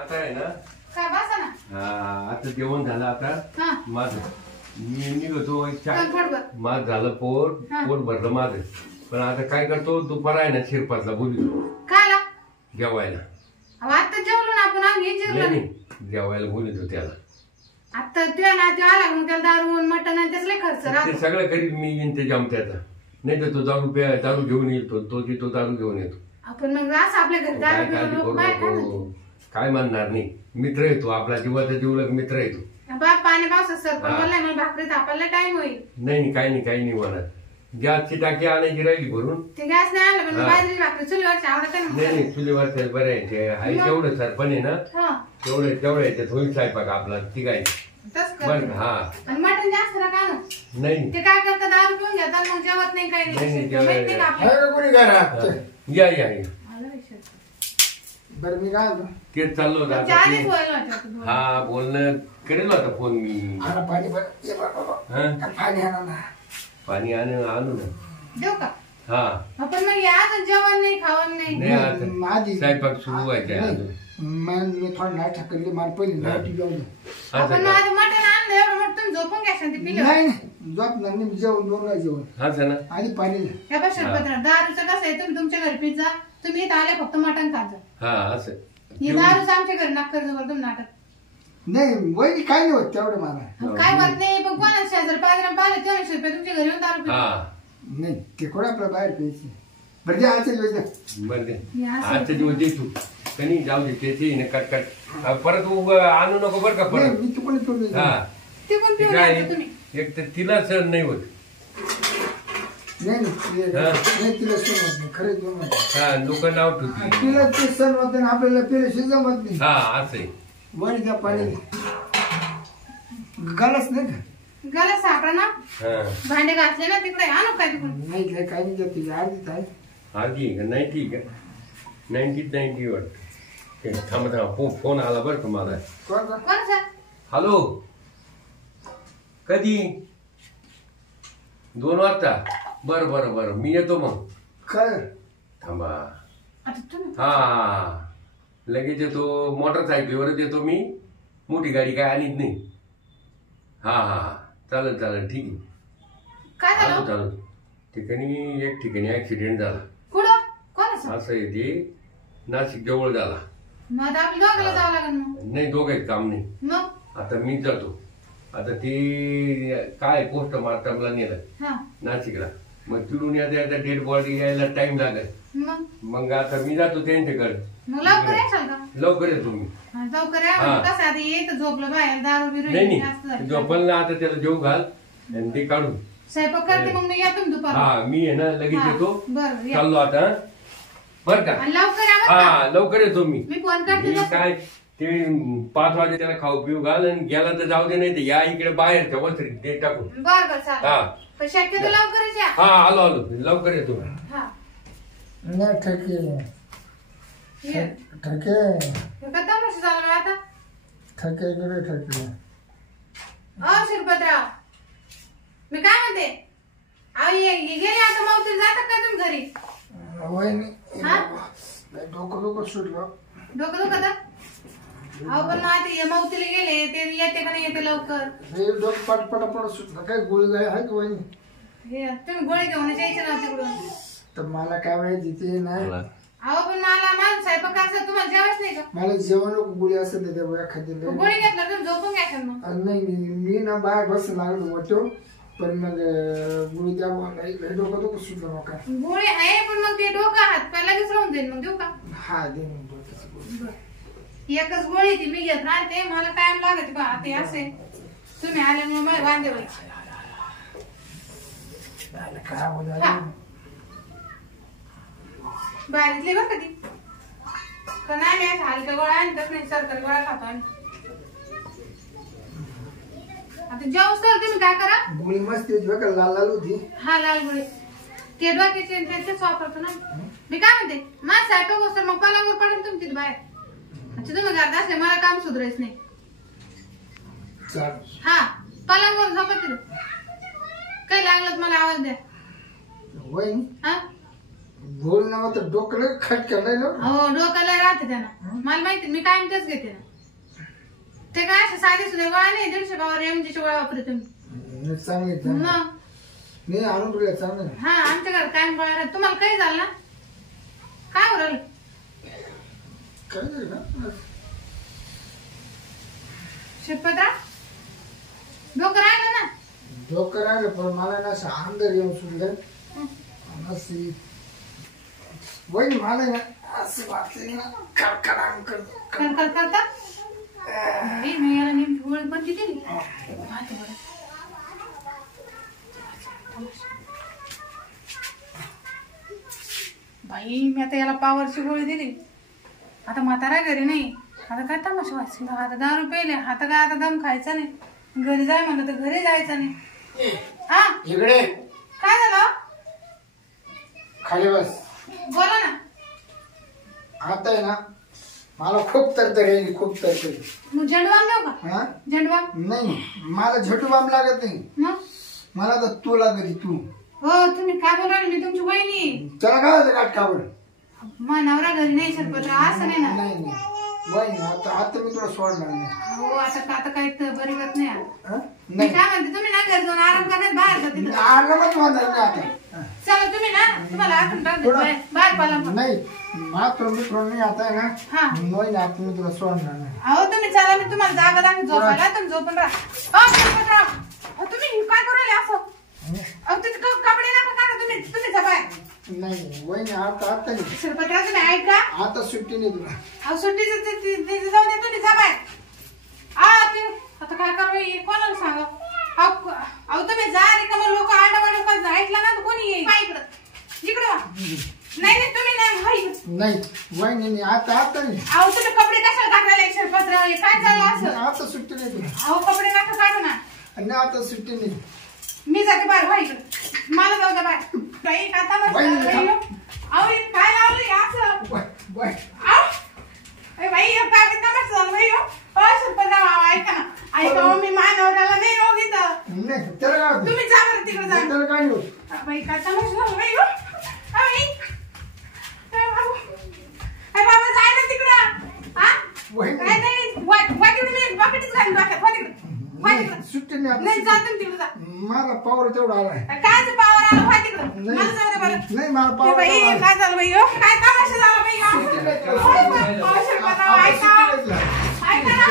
आता आहे ना काय बसा ना. आता जेवण झालं आता माझं मी निघतो माझं झालं पोट भरलं माझं. पण आता काय करतो दुपार आहे ना शिरपातला बोलतो खायला जेवायला. आता जेवलो ना आपण आम्ही नाही जेवायला बोलतो त्याला. आता ते ना ते आला मग त्याला दारू मटण आणि त्याच लय खर्च राहतो. ते सगळं करीत मी इंतजाम त्याचा. नाही तर तो दारू घेऊन येतो तो दारू घेऊन येतो. आपण मग असं आपल्या घरी दारू काय म्हणणार नाही. मित्र येतो आपला जीवाचा जीवलग मित्र येतो. बाप पाणी पावसात सरपण बोललाय मला भाकरी तापायला टाइम होईल. नाही काही नाही होणार. गॅसची टाकी आणायची राहिली भरून. ते गॅस नाही आलं पण बाजरी भाकरी चुलीवरची आवडत नाही चुलीवरच्या बरं आहे जेवढं सरपण आहे ना तेवढं याच्यात होईल स्वयंपाक आपला ती काय बरं. हा आणि मटण जास्त ना का नाही ते काय करतात दारू पिऊन घेतात मग जेवत नाही काही या बरं मी काय तेच चाललो होतं. हा बोलणं करेल होता फोन मी. पाणी आणू ना देऊ का. हा आपण मग आज जेवण नाही खावण नाही स्वयंपाक सुरू व्हायचा अजून. मी थोडं नाही ठकली मला पहिली आपण आज मटण आणलं एवढं मोठं तुम्ही झोपून घ्या शांती पिलं नाही झोप नाही जेवण दोन जेवण हा ना आणि पाणी हे बघ शिरपत्र दारूचं कसं आहे तुम्ही तुमच्या घरी पिझ्झा तुम्ही इथं आले फक्त मटण खायचं. हा असं हे दारूच आमच्या घरी नाकर जवळ तुम्ही नाटक नाही वैली काय नाही होत तेवढं मला काय होत नाही. पण कोणा शेजार पाहिजे पाहिलं 400 रुपये तुमच्या घरी येऊन दारू पितो. नाही ते कोण आपलं बाहेर प्यायचे बरं आजच्या दिवस बरं आजच्या दिवस दे तू कधी जाऊ दे त्याची कट परत आणू नको बरं का परत. मी चुकून काय एक तर तिला सण नाही होत. नाही तिला सण होत नाही खरंच. हा लोक नाव ठेवतील तिला ते सण होत नाही आपल्याला पेरेशी जमत नाही. हा असं वरी त्या पाणी गलस नाही का गलस सापडा ना भांडे घासले ना तिकडे आणू काय तिकडून नाही काय नाही तुझी अर्धीच आहे. अर्धी नाही ठीक आहे 90 वाटत. थांबा फोन आला बरं का मला. कोण सर हॅलो कधी 2 वाजता बरं मी येतो मग. काय थांबा आता तुम्ही हा लगेच येतो मोटरसायकलीवरच येतो मी. मोठी गाडी काय आणत नाही. हा चालेल ठीक आहे. काय झालं चालू ठिकाणी एक ठिकाणी ऍक्सिडेंट झाला. कुठं कोण असं आहे ते नाशिक जवळ झाला. मग आपल्या दोघांना जावं लागेल मग. नाही दोघांचं काम नाही. मग आता मीच जातो. आता ते काय पोस्ट मार्टमला नेलं नाशिकला. मग तिकडून यायचा डेड बॉडी यायला टाइम लागेल. मग आता मी जातो त्यांच्याकडे. मग लवकर येशाल का. लवकर येतो मी. लवकर या कसं आता येत झोपलं बाहेर दारू बिरू नाही झोपलं आता त्याला जेव घाल आणि ते काढून स्वयंपाक करते मग मी या तुम्ही दुपार. हा मी आहे ना लगेच येतो. बरं चाललो आता बर का. लवकर हा लवकर येतो मी. फोन करते. काय ते 5 वाजे त्याला खाऊ पिऊ घाल आणि गेला तर जाऊ दे नाही तर या इकडे बाहेरच्या वस्त्री ते टाकून. बरं चालेल शक्यतो लवकरच या. हा आलो लवकर येतो. नाही ठके झालं आता ठके गेले ठके. शिरपतराव मी काय म्हणते गेले आता मावतील जातात काय तुम्ही घरी. डोकं सुटलं. डोकं दुखत अहो पण आता मावतीला गेले ते येते का नाही येते लवकर. डोकं पटापट सुटलं काय गोळी गाय आहे की वहिनी. तुम्ही गोळी घेऊन यायचे ना तिकडून. तर मला काय माहिती ते नाही. अहो पण मला स्वयंपाक करायचं तुम्हाला जेवायच नाही का. मला जेवण गोळी असं देते एखादी गोळी घेतला तुम्ही झोपून घ्यायचं मग. नाही मी ना बाहेर बस लागलो होतो पण मग गोळी द्या डोकं सुटलं मग काय. गोळी आहे पण मग ते डोकं हात पाय लगेच राहून जाईल मग देऊ का. हा दे मग एकच गोळी ती मी घेत राहते मला टाइम लागत बा ते असे तुम्ही आले मग मला बांधे व्हायचे. बारीतली बघ कधी का नाही हलक्या गोळ्या आणतात नाही सरकारी गोळ्या खातो आम्ही. आता जेवू सर तुम्ही काय करा. गोळी मस्त लाल लाल होती. हा लाल गोळी ते डोक्याचे त्यांचेच वापरतो ना. मी काय म्हणते माझ स्वयंपाक असतो मग पलंगावर पडेल तुमची बाहेर. अच्छा तुम्ही घरात असले मला काम सुधारायचं नाही. हा पलंगावर झोपत काही लागलं मला आवाज द्या. हा बोल ना तर डोकं खटकन नाही ना. हो डोक्याला राहते त्यांना मला माहिती मी कायम तेच घेते ना. ते काय असं साधे सुद्धा गोळा नाही 150 पावर एमजीची गोळा वापरते तुम्ही. चांगली नाही आणून तुला चांगलं. हा आमच्या घरात कायम गोळा राहते. तुम्हाला काही झालं ना काय उरलं काय नाही ना शिरपत्रा डोकं राहिलं ना. डोकं राहिलं पण मला ना असं अंदर येऊन सुटलं अशी वही मला ना असं वाटलं ना कडकडांग करता मी याला नेमकी ओळख पण दिली पाहते बरं. बाई मी आता याला पावरची गोळी दिली. आता म्हातारा घरी नाही. आता काय तमाशा व्हायचं. आता दारू पेले आता काय आता दम खायचा नाही. घरी जाय म्हणलं तर घरी जायचं नाही. हा इकडे काय झालं खाली बस. बोला ना. आता आहे ना मला खूप तरतरी खूप तरतरी. मग झेंडूबाम देऊ का. हा झेंडूबाम नाही मला झटू बाम लागत नाही. मग मला तर तू लागत तू. हो तुम्ही काय बोला मी तुमची वहिनी. त्याला काय होतं काटकावर मग नवरा घरी नाही सरपत्र असं नाही ना. नाही नाही वही आता आता मी तुला सोडणार नाही. हो आता काही बरी करत नाही आता. मी नाही काय म्हणते तुम्ही ना घरी जाऊन आराम करण्यात बाहेर जाते. आरामच होणार नाही आता. चला तुम्ही ना तुम्हाला आतून टाकते बाहेर पाला. नाही मात्र मित्र नाही आता आहे हा. ना वही ना आता मी तुला सोडणार नाही. अहो तुम्ही चला मी तुम्हाला जागा दाखवून झोपायला तुम्ही झोपून राहा. तुम्ही काय करू राहिले असं. अहो तुम्ही कपडे नका काढा तुम्ही झोपाय. नाही वही आता आता नाही. शिरपत्रा तुम्ही ऐका आता सुट्टी नाही तुला. अहो सुट्टीचं जाऊ दे तुम्ही झोपाय. आता काय करू कोणाला सांगा. अहो तुम्ही जा रे का मग लोक आडवाड ऐकला ना कोणी येईल इकडं. नाही तुम्ही नाही नाही वही नाही आता आता नाही. अहो तुम्ही कपडे कशाला काढायला शिरपत्र काय चाललं असं. आता सुट्टी नाही तुला. अहो कपडे नका काढू ना. नाही आता सुट्टी नाही. मी जाते बाहेर व्हा इकडं. मला जाऊ द्या बाहेर. काही खाता अहो काय लावलं असं. बाई काय तमाशा झालं बाई. ऐका ना ऐका मी मानवऱ्याला नाही रोग इथं. नाही त्याला काय होतं? तुम्ही जा बरं तिकडे जा. त्याला काय होत बाई काय तमाशा झालं बाई. बाबा जाय ना तिकडं. हा काय नाही वाटीकडे मी बकेटच घालून टाकत. वाटीकडे सुट्टी नाही नाही आता. जात तिकडे जा. मला पावर तेवढा आलाय. काय पावर आला वाटीकडे मला जाऊ दे बरं. नाही मला पावर बाई काय झालं बाई काय तमाशा झाला बाई. ऐका ना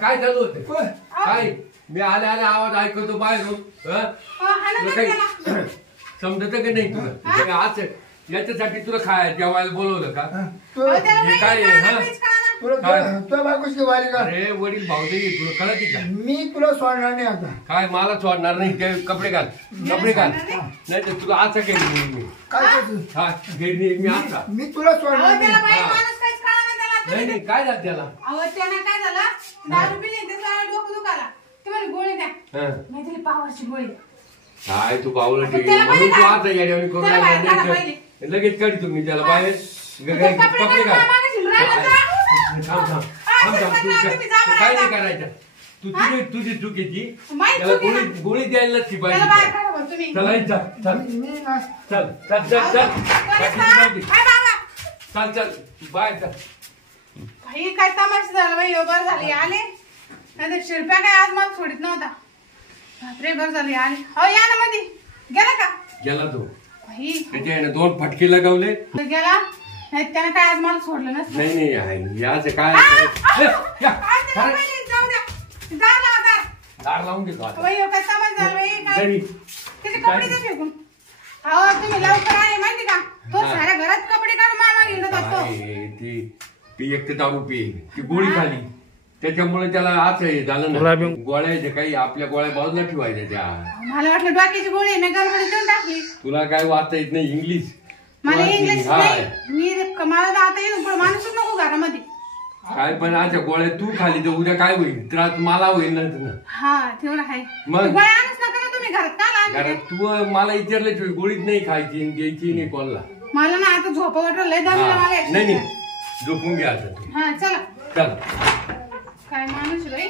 काय चालू होते काय. मी आले आवाज ऐकतो बाहेरून. समजत का नाही तुला. आज याच्यासाठी तुला जेवायला बोलवलं का. हे काय तुला बायकोची वारी का. अरे वडील भाऊ दे तुला कळत का. मी तुला सोडणार नाही आता. काय मला सोडणार नाही. ते कपडे घाल नाही तर तुला आता घेईन मी. काय करतो? हा घेईन मी आता. मी तुला सोडणार नाही. नाही नाही काय झालं त्याला. अहो त्यानं काय झालं दारू पिली त्याचा डोकं दुखाला. ते म्हणे गोळी द्या. नाही दिली पावरची गोळी. काय तू बावलं म्हणून तू आता येड्यावानी करून राहिला. लगेच काढ तुम्ही त्याला बाहेर कपडे घाल. काय नाही करायचं. तू तुझी चुकीची गोळी द्यायला ती पाहिजे. चला चल चल चल चल चल चल चल बाय चल. भाई काय तमाशा झाला बाई. बरं झाली आले नाही शिरप्या काय आज मला सोडित नव्हता. बापरे बरं झाली आले. हो या ना मध्ये गेला का. गेला तो भाई त्याच्या 2 फटके लगावले गेला. नाही त्याने काय आज मला सोडलं नसतं. नाही नाही याच काय दार लावून देतो काय तमाशा झाला बाई. काय त्याचे कपडे कसे फेकून. अहो तुम्ही लवकर आले माहिती का. तो साऱ्या घरात कपडे काढून मामा घेऊन जातो. ती एक तर दारू पी ती गोळी खाली त्याच्यामुळे त्याला असं झालं ना. गोळ्याचे काही आपल्या गोळ्या बाजूला ठेवायच्या त्या. मला वाटलं डोक्याची गोळी मी गडबडीत देऊन टाकली. तुला काय वाचता येत नाही इंग्लिश. मला इंग्लिश नाही. मी मला आता येऊन पुढे माणूसच नको घरामध्ये. काय पण आता गोळ्या तू खाली तर उद्या काय होईल त्रास मला होईल ना. हा तेवढं आहे. मग गोळ्या आणूच नका ना तुम्ही घरात का. घरात तू मला विचारलं गोळीच नाही खायची द्यायची नाही कोणला. मला ना आता झोपा वाटलं लय दमलं मला. नाही झोपून घ्या आता. हा चला चल काय माणूस बाई